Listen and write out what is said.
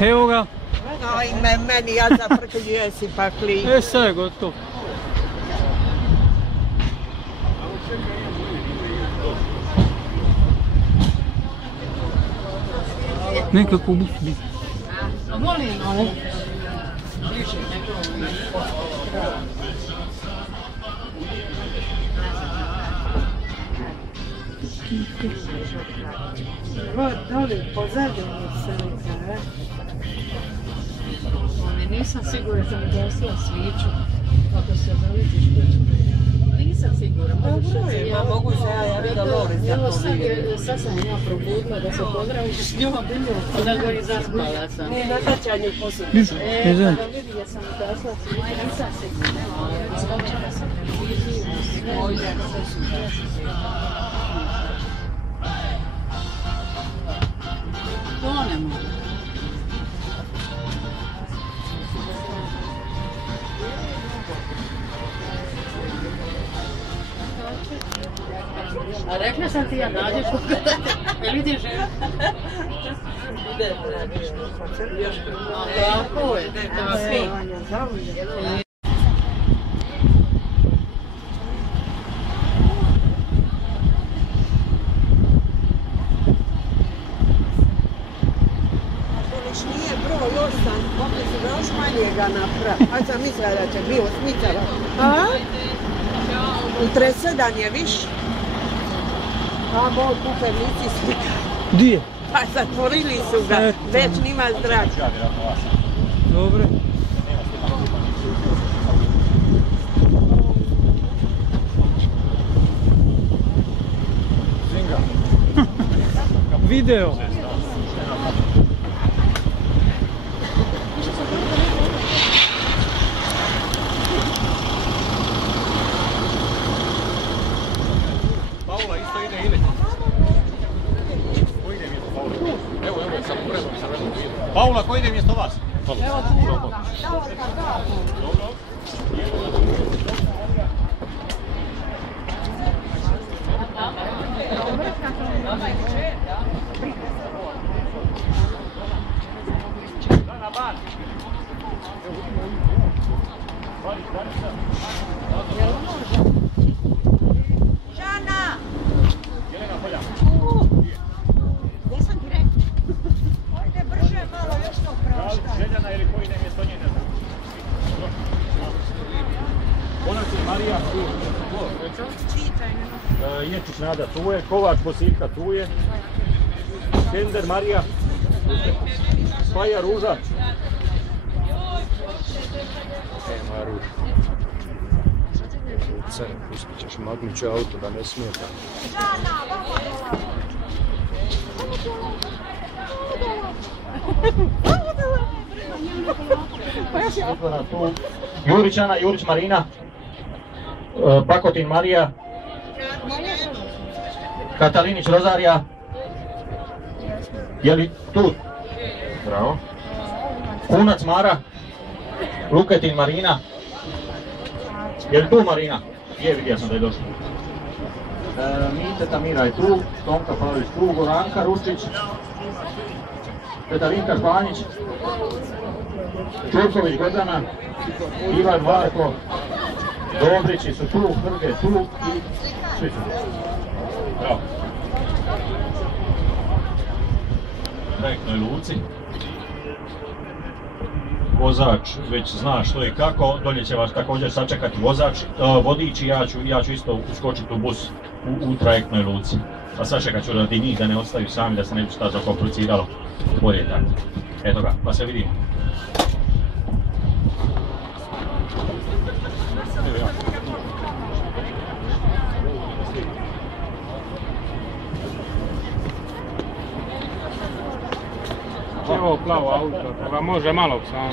Evo ga. Ajme, meni ja zaprkli jesi pakli. Sad je gotovo. Nekako busu. Volim ovo. Doli, pozadnji se ne. Nisam sigurna da mi dosila sviću. Ako se zalitiš kuću. Nisam sigurna. Mogu se ja javiti da Lori Sad sam ja probudila da se pozdraviš s njom. Da ga i zaspala sam. Nije na tačanju posudu. Da vidi da sam dosila sviću. Nisam sigurna. Skočila sam na vidi. To ne mogu. A rekla sam ti ja nađeš u kada te vidiš je? Tako je, tako je. Nije broj 8, opet su ga još manje ga napravi. A sam mislila da će bio smitala. A? U 37 je više. A moj kupernici slika. Gdje? Pa zatvorili su ga, već nima zraka. Dobre. Video. Paula isto ide ili? Ko ide mjesto Paula? Evo, sam uredno sam redno vidio. Paula, ko ide mjesto vas? Evo tu. Dobro. Žana! Jelena Polja. Gdje sam ti rekao? Ajde brže malo, još to praštaj. Željana ili ko ide mjesto nje, ne znam. Konac je Marija tu. Ječić Nada tu je, Kovač Bosiljka tu je. Kender Marija. Spaja Ruža. Moja Ruža. Cere, pustit ćeš magnuću auto da ne smijeta. Jurić Ana, Jurić Marina. Pakotin Marija. Katalinić Rozarija. Je li tu? Bravo. Kunac Mara. Luketin Marina. Je li tu Marina? Je, vidio sam da je došla. Mite Tamira je tu, Tonka Pavlić tu, Goranka Ruščić, Petarinka Španjić, Čurković Gordana, Ivan Varko, Dobrići su tu, Hrge tu i svi su tu. Bravo. Trajektnoj luci. Vozač već zna što i kako, dolje će vas također sačekati vodič i ja ću isto uskočiti u bus u trajektnoj luci. A sačekat ću radi njih da ne ostaju sami, da se ne bi šta zakompliciralo. Bolje tako. Eto ga, pa se vidimo. Evo plavo auto, pa može malo samo.